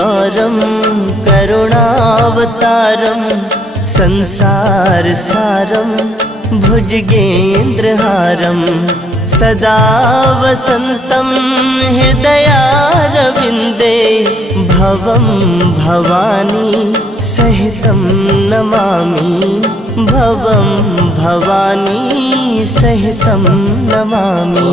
गौरं करुणावतारं संसारसारं भुजगेन्द्रहारं सदा वसन्तं हृदयारविन्दे भवं भवानी सहितं नमामि भवं भवानी सहितं नमामि।